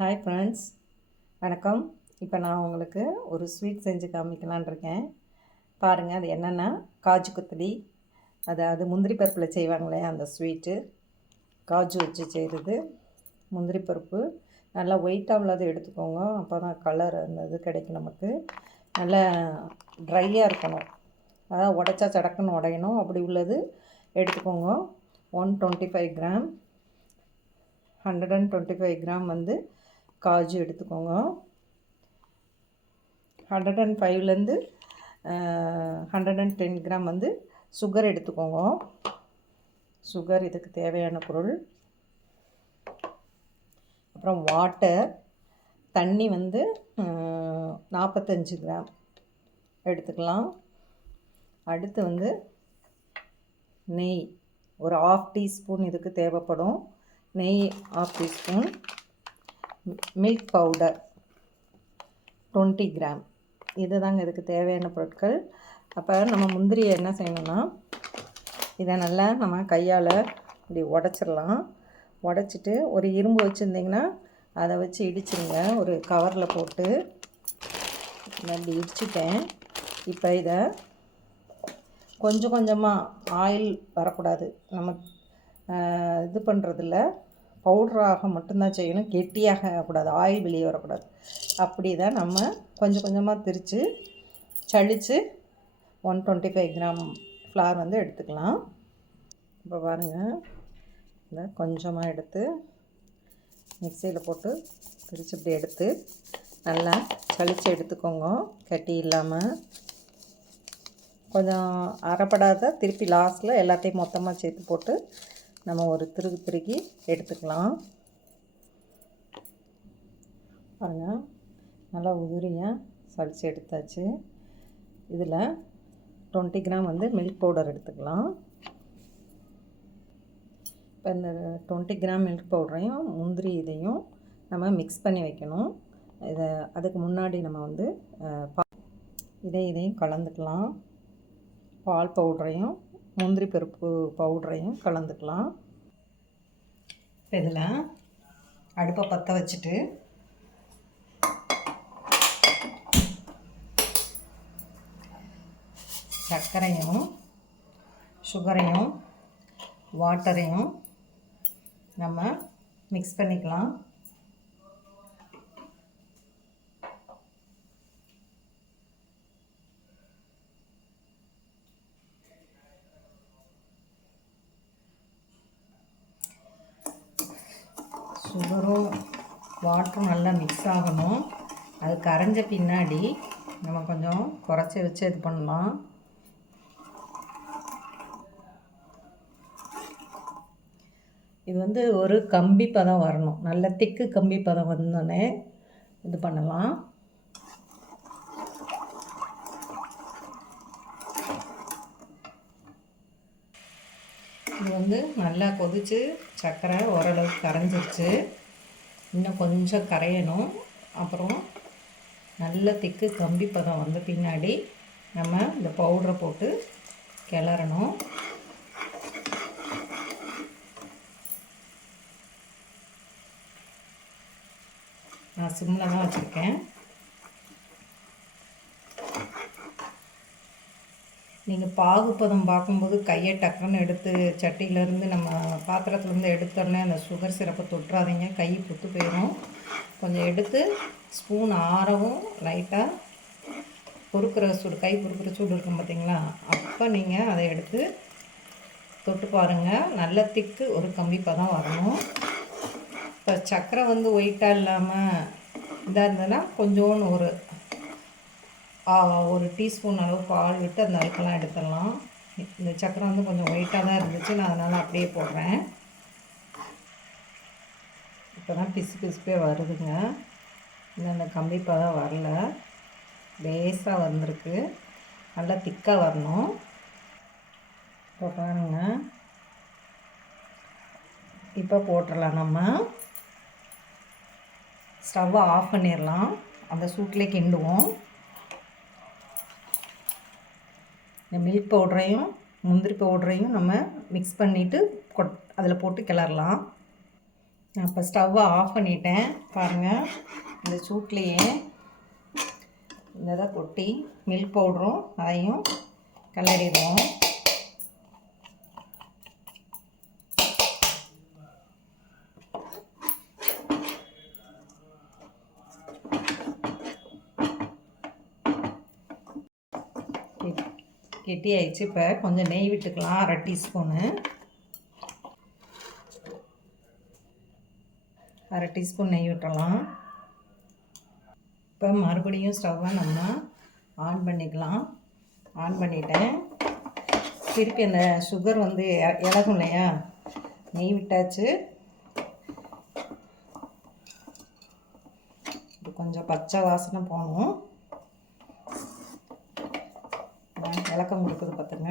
Hi friends, வணக்கம். இப்போ நான் உங்களுக்கு ஒரு ஸ்வீட் செஞ்சு காமிக்கலான் இருக்கேன். பாருங்கள், அது என்னென்னா காஜு கத்லி. அதாவது முந்திரி பருப்பில் செய்வாங்களே அந்த ஸ்வீட்டு. காஜு வச்சு செய்கிறது. முந்திரி பருப்பு நல்லா ஒயிட்டாக உள்ளது எடுத்துக்கோங்க. அப்போ தான் கலர் அந்த இது கிடைக்கும் நமக்கு. நல்லா ட்ரையாக இருக்கணும், அதாவது உடைச்சா சடக்குன்னு உடையணும். அப்படி உள்ளது எடுத்துக்கோங்க. 125 கிராம் 125 கிராம் வந்து காஜு எடுத்துக்கோங்க. 105லேருந்து 110 கிராம் வந்து சுகர் எடுத்துக்கோங்க. சுகர் இதுக்கு தேவையான பொருள். அப்புறம் வாட்டர், தண்ணி வந்து 45 கிராம் எடுத்துக்கலாம். அடுத்து வந்து நெய் ஒரு 1/2 டீஸ்பூன் இதுக்கு தேவைப்படும். நெய் 1/2 டீஸ்பூன். Milk powder 20 gram. இது தாங்க இதுக்கு தேவையான பொருட்கள். அப்போ நம்ம முந்திரியை என்ன செய்யணும்னா, இதை நல்லா நம்ம கையால் இப்படி உடச்சிடலாம். உடச்சிட்டு ஒரு இரும்பு வச்சுருந்திங்கன்னா அதை வச்சு இடிச்சிருங்க. ஒரு கவரில் போட்டு இப்படி இடிச்சிட்டேன். இப்போ இதை கொஞ்சம் கொஞ்சமாக, ஆயில் வரக்கூடாது. நம்ம இது பண்ணுறதில்ல, பவுட்ராக மட்டும்தான் செய்யணும். கெட்டியாக கூடாது, ஆயில் வெளியே வரக்கூடாது. அப்படி தான் நம்ம கொஞ்சம் கொஞ்சமாக திரித்து சளிச்சு 125 கிராம் ஃப்ளார் வந்து எடுத்துக்கலாம். இப்போ பாருங்கள், இதை கொஞ்சமாக எடுத்து மிக்சியில் போட்டு திரித்து இப்படி எடுத்து நல்லா சளிச்சு எடுத்துக்கோங்க. கட்டி இல்லாமல் கொஞ்சம் அரைப்படாத திருப்பி லாஸ்ட்டில் எல்லாத்தையும் மொத்தமாக சேர்த்து போட்டு நம்ம ஒரு திருக்கி எடுத்துக்கலாம். பாருங்கள், நல்லா உதிரியாக சளிச்சு எடுத்தாச்சு. இதில் 20 கிராம் வந்து மில்க் பவுடர் எடுத்துக்கலாம். இப்போ இந்த 20 கிராம் மில்க் பவுடரையும் முந்திரி இதையும் நம்ம மிக்ஸ் பண்ணி வைக்கணும். அதுக்கு முன்னாடி நம்ம வந்து இதையும் கலந்துக்கலாம். பால் பவுடரையும் முந்திரி பருப்பு பவுடரையும் கலந்துக்கலாம். இப்போ இதில் அடுப்பை பற்ற வச்சுட்டு சர்க்கரையும் சுகரையும் வாட்டரையும் நம்ம மிக்ஸ் பண்ணிக்கலாம். சுகரும் வாட்டரும் நல்லா மிக்ஸ் ஆகணும். அது கரைஞ்ச பின்னாடி நம்ம கொஞ்சம் குறைச்சி வச்சு இது பண்ணலாம். இது வந்து ஒரு கம்பி பதம் வரணும். நல்ல திக்கு கம்பி பதம் வந்தோடனே இது பண்ணலாம். இது வந்து நல்லா கொதித்து சர்க்கரை ஓரளவுக்கு கரைஞ்சிருச்சு. இன்னும் கொஞ்சம் கரையணும். அப்புறம் நல்ல திக்கு கம்பி பதம் வந்த பின்னாடி நம்ம இந்த பவுடரை போட்டு கிளறணும். நான் சிம்மில் தான் வச்சுருக்கேன். நீங்கள் பாகுப்பதம் பார்க்கும்போது கையை டக்குன்னு எடுத்து சட்டியிலேருந்து நம்ம பாத்திரத்துலேருந்து எடுத்தோடனே அந்த சுகர் சிரப்பை தொட்டுறாதீங்க, கை புத்து போயிடும். கொஞ்சம் எடுத்து ஸ்பூன் ஆறவும் லைட்டாக பொறுக்கிற சூடு, கை பொறுக்கிற சூடு இருக்கும் பார்த்தீங்களா, அப்போ நீங்கள் அதை எடுத்து தொட்டு பாருங்கள். நல்ல திக்கு ஒரு கம்பி பதம் வரணும். இப்போ சர்க்கரை வந்து ஒயிட்டாக இல்லாமல் இதாக இருந்ததுன்னா கொஞ்சோன்னு ஒரு டீஸ்பூன் அளவு பால் விட்டு அந்த அளவுக்கெல்லாம் எடுத்துடலாம். இந்த சக்கரை வந்து கொஞ்சம் ஒயிட்டாக தான் இருந்துச்சு, நான் அதனால் அப்படியே போடுறேன். இப்போ தான் பிசுப்பே வருதுங்க. இன்னும் அந்த கம்பி பதம் வரல, லேசாக வந்திருக்கு. நல்லா திக்காக வரணும். இப்போ பாருங்க, இப்போ போட்டுடலாம். நம்ம ஸ்டவ்வை ஆஃப் பண்ணிடலாம். அந்த சூட்டிலே கிண்டுவோம். இந்த மில்க் பவுடரையும் முந்திரி பவுடரையும் நம்ம மிக்ஸ் பண்ணிவிட்டு அதில் போட்டு கிளறலாம். நான் இப்போ ஸ்டவ்வை ஆஃப் பண்ணிட்டேன். பாருங்கள், இந்த சூட்லேயே இந்த இதை கொட்டி மில்க் பவுடரும் அதையும் கிளறிடுவோம். கெட்டி ஆயிடுச்சு. இப்போ கொஞ்சம் நெய் விட்டுக்கலாம், 1/2 டீஸ்பூனு. 1/2 டீஸ்பூன் நெய் விட்டுறலாம். இப்போ மறுபடியும் ஸ்டவ்வை நம்ம ஆன் பண்ணிக்கலாம். ஆன் பண்ணிட்டேன். திருப்பி அந்த சுகர் வந்து இலகும் இல்லையா, நெய் விட்டாச்சு. இது கொஞ்சம் பச்சை வாசனை போகணும். இலக்கம் கொடுக்குது பார்த்துங்க.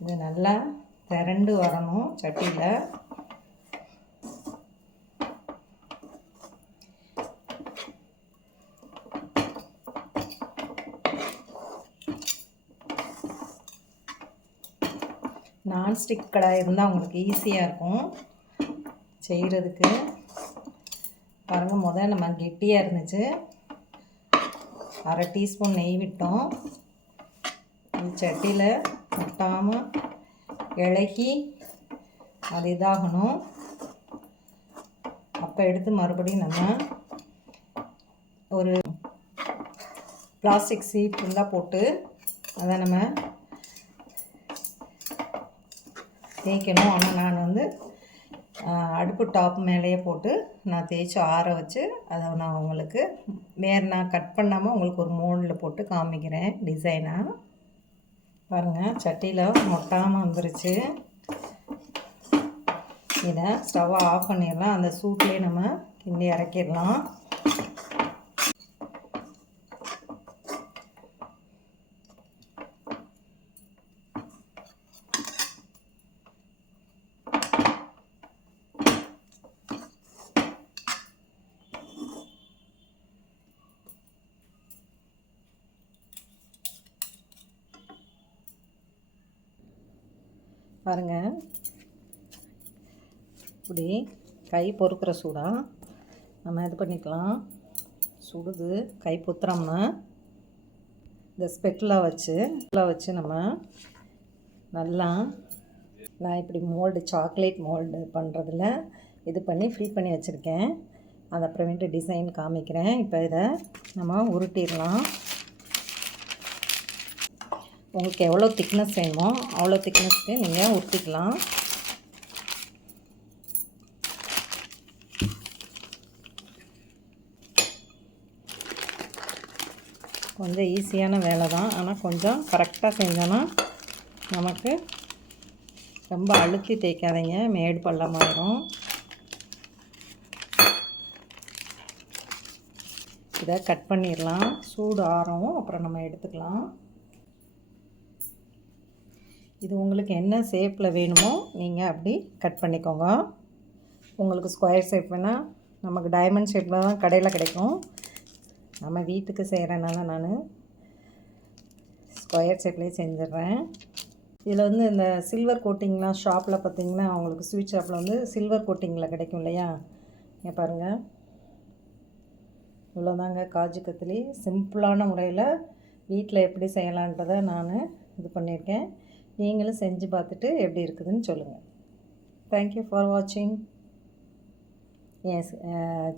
இது நல்லா திரண்டு வரணும் சட்டியில். நான்ஸ்டிக் கடாய் இருந்தால் உங்களுக்கு ஈஸியாக இருக்கும் செய்கிறதுக்கு. பாருங்கள், முதல்ல நம்ம கெட்டியாக இருந்துச்சு. 1/2 டீஸ்பூன் நெய் விட்டோம். சட்டியில் ஒட்டாமல் இலகி அது இதாகணும். அப்போ எடுத்து மறுபடியும் நம்ம ஒரு பிளாஸ்டிக் சீட் இருந்தால் போட்டு அதை நம்ம தேய்க்கணும். ஆனால் நான் வந்து அடுப்பு டாப் மேலேயே போட்டு நான் தேய்ச்சி ஆற வச்சு அதை நான் உங்களுக்கு நான் கட் பண்ணாமல் உங்களுக்கு ஒரு மோல்டில் போட்டு காமிக்கிறேன் டிசைனாக. பாருங்கள், சட்டியில் மொட்டாமல் வந்துருச்சு. இதை ஸ்டவ்வை ஆஃப் பண்ணிடலாம். அந்த சூட்லேயே நம்ம கிண்டி இறக்கிடலாம். பாருங்கள், இப்படி கை பொறுக்கிற சூடாக நம்ம இது பண்ணிக்கலாம். சுடுது, கை பொத்துறோம்னா இந்த ஸ்பெட்டில் வச்சு நம்ம நல்லா நான் இப்படி மோல்டு சாக்லேட் மோல்டு பண்ணுறதுல இது பண்ணி ஃபில் பண்ணி வச்சுருக்கேன். அதை அப்புறமேட்டு டிசைன் காமிக்கிறேன். இப்போ இதை நம்ம உருட்டிடலாம். உங்களுக்கு எவ்வளோ திக்னஸ் வேணுமோ அவ்வளோ திக்னஸ்க்கு நீங்கள் ஊற்றிக்கலாம். கொஞ்சம் ஈஸியான வேலை தான், ஆனால் கொஞ்சம் கரெக்டாக செஞ்சோன்னா நமக்கு ரொம்ப அழுத்தி தேய்க்காதீங்க, மேடு பள்ளமாயிடும். இதை கட் பண்ணிடலாம். சூடு ஆறவும் அப்புறம் நம்ம எடுத்துக்கலாம். இது உங்களுக்கு என்ன ஷேப்பில் வேணுமோ நீங்கள் அப்படி கட் பண்ணிக்கோங்க. உங்களுக்கு ஸ்கொயர் ஷேப் வேணால் நமக்கு டைமண்ட் ஷேப்பில் தான் கடையில் கிடைக்கும். நம்ம வீட்டுக்கு செய்கிறனால நான் ஸ்கொயர் ஷேப்லேயே செஞ்சிடுறேன். இதில் வந்து இந்த சில்வர் கோட்டிங்லாம் ஷாப்பில் பார்த்திங்கன்னா அவங்களுக்கு ஸ்வீட் ஷாப்பில் வந்து சில்வர் கோட்டிங்கில் கிடைக்கும் இல்லையா. இங்கே பாருங்கள், இவ்வளோதாங்க காஜு கத்திலி. சிம்பிளான முறையில் வீட்டில் எப்படி செய்யலான்றதை நான் இது பண்ணியிருக்கேன். நீங்களும் செஞ்சு பார்த்துட்டு எப்படி இருக்குதுன்னு சொல்லுங்கள். தேங்க்யூ ஃபார் வாட்சிங். என்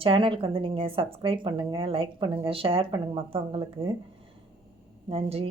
சேனலுக்கு வந்து நீங்கள் சப்ஸ்கிரைப் பண்ணுங்கள், லைக் பண்ணுங்கள், ஷேர் பண்ணுங்கள் மற்றவங்களுக்கு. நன்றி.